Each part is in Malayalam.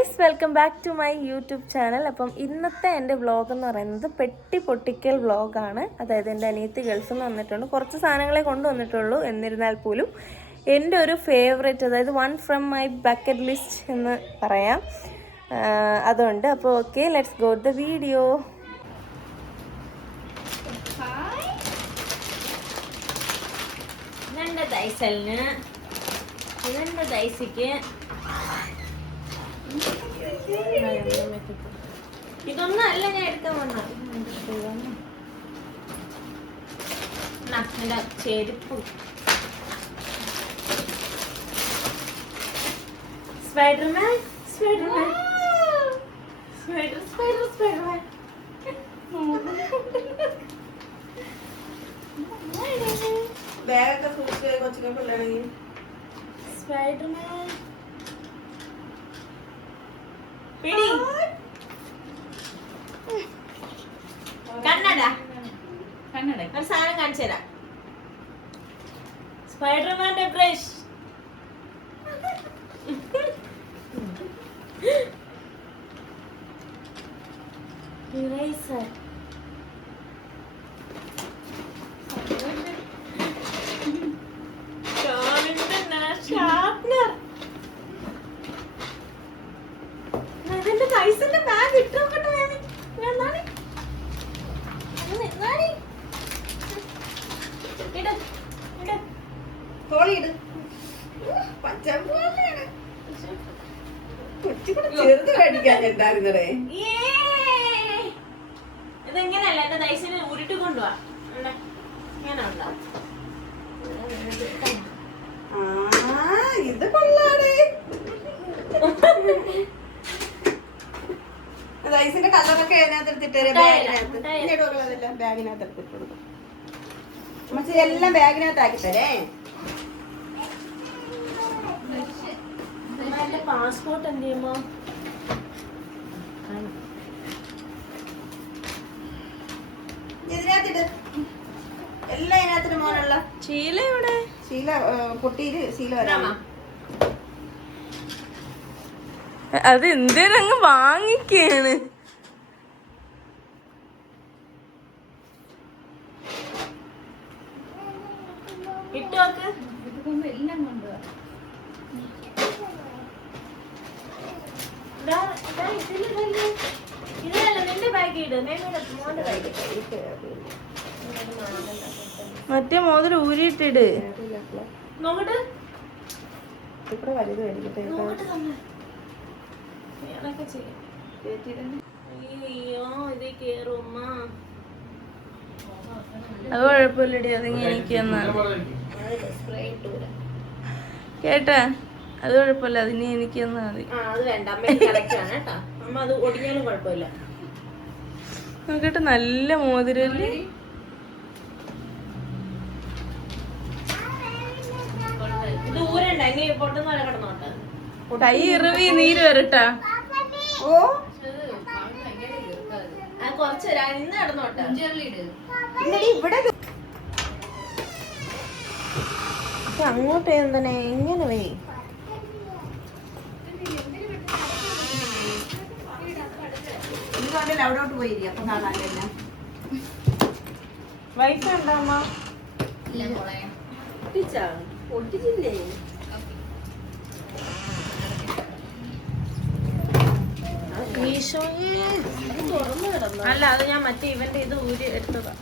Guys, welcome back to my YouTube channel. അപ്പം ഇന്നത്തെ എൻ്റെ വ്ളോഗ് എന്ന് പറയുന്നത് പെട്ടി പൊട്ടിക്കൽ വ്ളോഗാണ്. അതായത് എൻ്റെ അനിയത്തി ഗൾഫിൽ നിന്ന് വന്നിട്ടുണ്ട്. കുറച്ച് സാധനങ്ങളെ കൊണ്ടുവന്നിട്ടുള്ളൂ. എന്നിരുന്നാൽ പോലും എൻ്റെ ഒരു ഫേവറേറ്റ്, അതായത് one from my bucket list എന്ന് പറയാം, അതുകൊണ്ട്. അപ്പോൾ okay, let's go the video. ഇതെൻ്റെ ദൈസലിന്, ഇതെൻ്റെ ദൈസിക്ക്, ഇതൊന്നും അല്ല ഞാൻ എടുക്കാൻ വന്ന ചെരുപ്പ്. Spiderman, Spiderman, Spiderman. ബാഗൊക്കെ സൂക്ഷിച്ച് കൊച്ചിനെ പിള്ളേണെങ്കിൽ സ്പൈഡർമാൻ പിടി. കണ്ണട ഒരു സാധനം കാണിച്ചു തരാം. സ്പൈഡർമാന്റെ ബ്രഷ്. ഇറേസർ. ഷാർപ്നർ. ഇതിന്റെ കൈസിന്റെ ബാഗ് ഇട്ട് നോക്കട്ടെ. ഇതെങ്ങനെയല്ല എന്റെ ദൈസിനെ ഉരുട്ടി കൊണ്ടുപോവാ. ഇങ്ങനെ ഉണ്ടാവും. ഇത് കൊള്ളാടേ. റൈസിന്റെ കളറൊക്കെ അതിനകത്ത് എടുത്തിട്ട് ബാഗിനകത്ത് എടുത്തിട്ട് കൊടുക്കും. എല്ലാം ബാഗിനകത്ത് ആക്കി തരേ. പാസ്പോർട്ട് എന്ത് ചെയ്യുമ്പോ ഇതിനകത്തിട്ട് എല്ലാം ഇതിനകത്തിന് മോനുള്ള ശീല എവിടെ? ശീല പൊട്ടിയില് ശീല വരാമോ? അത് എന്തേരങ്ങ് വാങ്ങിക്കാണ്. ഇട്ടോക്ക് എല്ലാം കൊണ്ടുപോവാ. ഇതല്ല നിന്റെ ബാഗ് ഇട്. മറ്റേ മോതിരം ഊരിയിട്ടിട്. നോക്കട്ടെ. ഇവിടെ വലുത് മേടിക്കട്ടെ. അയ്യോ ഇത് കേറുമ്മ. അത് കുഴപ്പമില്ലടി, അതിങ്ങ എനിക്ക് കേട്ടാ. അത് കുഴപ്പമില്ല, അതിനെ എനിക്ക് തന്നാ മതി. അത് വേണ്ട, അമ്മ അത് ഒടിഞ്ഞാലും കുഴപ്പമില്ല. നോക്കട്ടെ, നല്ല മോതിരല്ലേ. ദൂരണ്ട ഇനി പൊട്ടുന്ന കിടന്നോട്ടെ. കൈ ഇറവി നീര് വരട്ടാ. ഓ കുറച്ച് ഇന്ന് കിടന്നോട്ടെ. ഇവിടെ അങ്ങോട്ട് എന്തിനെ ഇങ്ങനെ വേ. അവിടോട്ട് പോയിരി. അപ്പൊ കാണാനല്ല വൈഫ ഉണ്ടാമ്മ പൊട്ടിച്ചില്ലേ? അല്ല, അത് ഞാൻ മറ്റേ ഇവന്റെ ഇത് ഊരി എടുത്തതാ.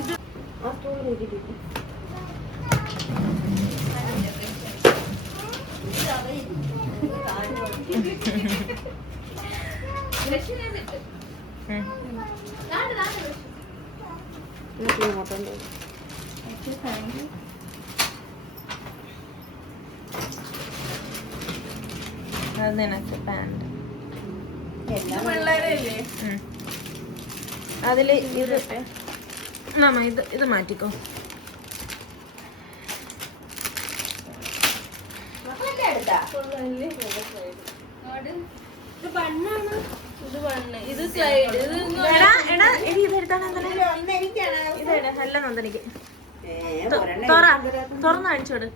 ഇത് അത് നിനക്ക് പാൻറ്. പിള്ളേരല്ലേ അതില് ഇത് മാമ ഇത് മാറ്റിക്കോ. ഇത് സൈഡ്. നല്ല നന്ദനിക്ക് തുറന്ന് അടിച്ചോട്.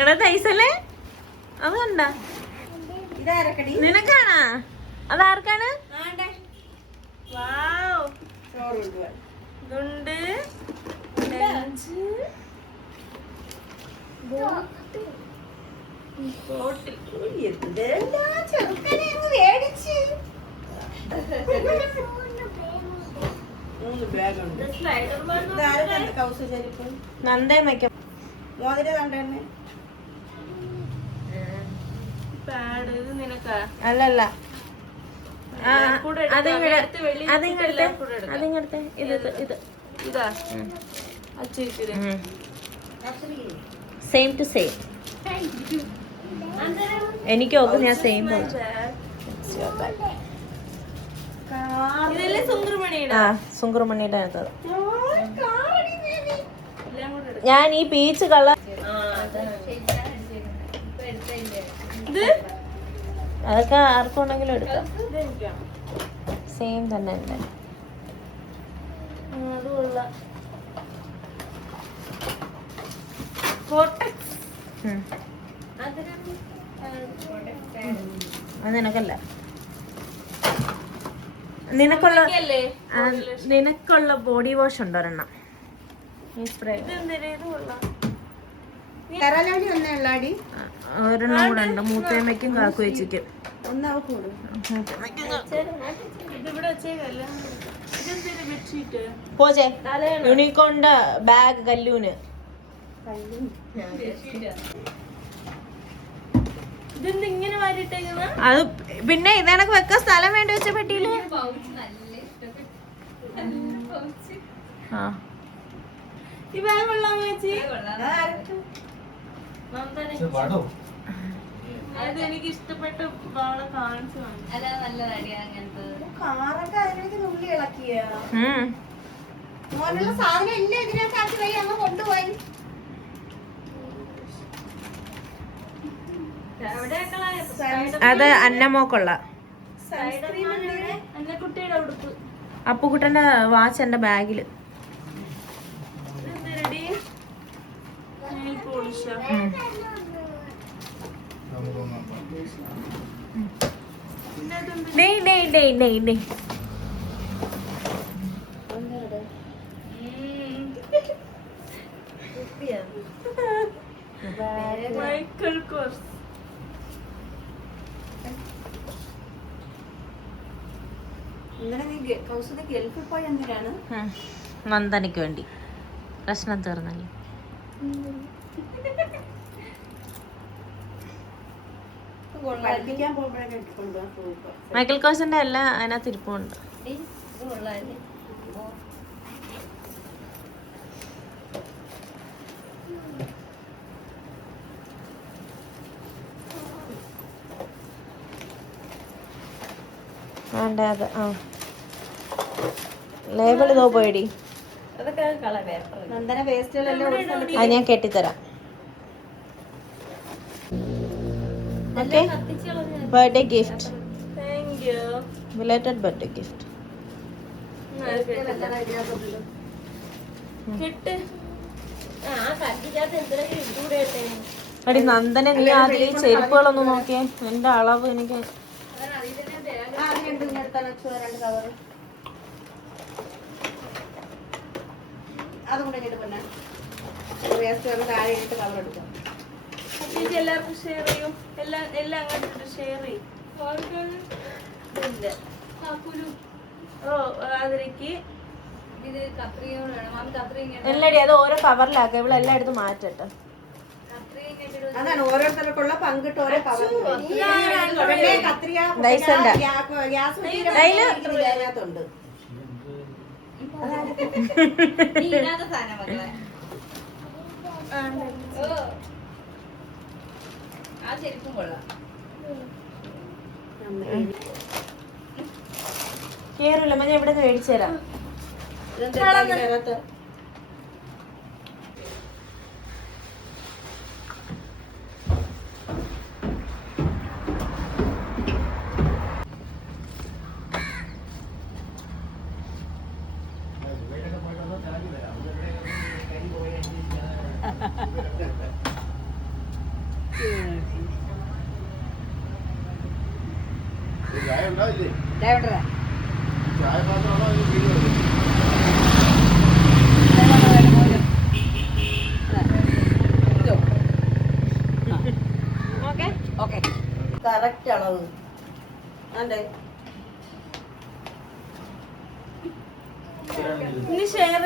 എടാ തൈസല്ലേ അത് കണ്ട ഇതാരക്കടി നിനക്കാണാ? അതാർക്കാണ്? ആണ്ടെ വാവ്, ചോറ് കൊണ്ടുപോവാൻ ഇതുണ്ട്, ലഞ്ച്, ബോട്ടിൽ. എന്തെല്ലാം ചെറുക്കനെ അങ്ങ് മേടിച്ച് 3 ബാഗുണ്ട്. ഇതാരൊക്കെ കൗസ് ചെരുപ്പ് നന്ദേ മേക്കപ്പ് മോതിര കണ്ടെന്നെ പാഡ്. ഇത് നിനക്കാ? അല്ലല്ല അതിങ്ങടുത്തെ ഇത് ഇതാ സെയിം ടു സെയിം. എനിക്ക് നോക്കും, ഞാൻ സെയിം ഇതല്ലേ സുങ്കുറുമണിയുടെ? ആ, സുങ്കുറുമണിയുടെ അടുത്തത്. ഞാൻ ഈ പീച്ച് കളർ അതൊക്കെ ആർക്കും ഉണ്ടെങ്കിലും എടുക്കാം. സെയിം തന്നെ ഉണ്ട്. അത് നിനക്കല്ല, നിനക്കുള്ള ബോഡി വാഷ് ഉണ്ട് ഒരെണ്ണം. ഈ സ്പ്രേ കരലവടി ഒന്നേ ഉള്ളാടി, ഒരെണ്ണം കൂടെ ഉണ്ട്. മൂത്തേമ്മയ്ക്കും കാക്കു വെച്ചിക്കും. ഒന്നാവ് കൂടും. പോചേ യൂണിക്കോണിന്റെ ബാഗ് കല്ലൂന്. അത് പിന്നെ ഇതേണക്ക് വെക്കാൻ സ്ഥലം വേണ്ടി വെച്ച പെട്ടിയില്. ആ, ഈ ബാഗ് കൊള്ളാമോ ചേച്ചി? അത് എനിക്ക് ഇഷ്ടപ്പെട്ട കാണിച്ചു. കാറൊക്കെ അതിനൊക്കെ നുള്ളി ഇളക്കിയ മോനുള്ള സാധനം എല്ലാം ഇതിനൊക്കെ ആക്കി വൈ അങ്ങ് കൊണ്ടുപോയി. അത് അന്നമോക്കുള്ള അപ്പുകുട്ടന്റെ വാച്ച് എന്റെ ബാഗില്. Michael course. ഗൾഫിൽ പോയി എന്തിനാണ്? നന്ദനയ്ക്ക് വേണ്ടി. പ്രശ്നം തീർന്നല്ലേ. പഠിപ്പിക്കാൻ പോകുമ്പോഴൊക്കെ കൊണ്ടുപോകാൻ. മൈക്കൽ കോഴ്സിന്റെ എല്ലാം അതിനകത്ത് ഇരിപ്പുണ്ട്. അത് ആ ലേബിൾ ഇതോ പോയടി. നന്ദന വേസ്റ്റുകളെല്ലാം അത് ഞാൻ കെട്ടിത്തരാം. Okay, birthday gift. Belated birthday gift. അടി നന്ദനെ, നീ ആദ്യം ഈ ചെരുപ്പുകളൊന്നും നോക്കിയേ. എന്റെ അളവ് എനിക്ക് എല്ലാവർക്കും ഷെയർ ചെയ്യും. എല്ലാം അങ്ങോട്ട് ഷെയർ ചെയ്യും. ഓ അതിലേക്ക് എല്ലാടി അത് ഓരോ കവറിലാക്കാം. ഇവിടെ എല്ലായിടത്തും മാറ്റട്ടെ. അതാണ് ഓരോരുത്തർക്കുള്ള പങ്കിട്ട് ഓരോ കവർ. അതിനകത്തുണ്ട്. കേറില്ല മഞ്ഞ ഇവിടെ മേടിച്ചു തരാം. ലാവണ്ടറാ ഓക്കെ കറക്റ്റ് അളവ് അതെ ഇനി ഷെയർ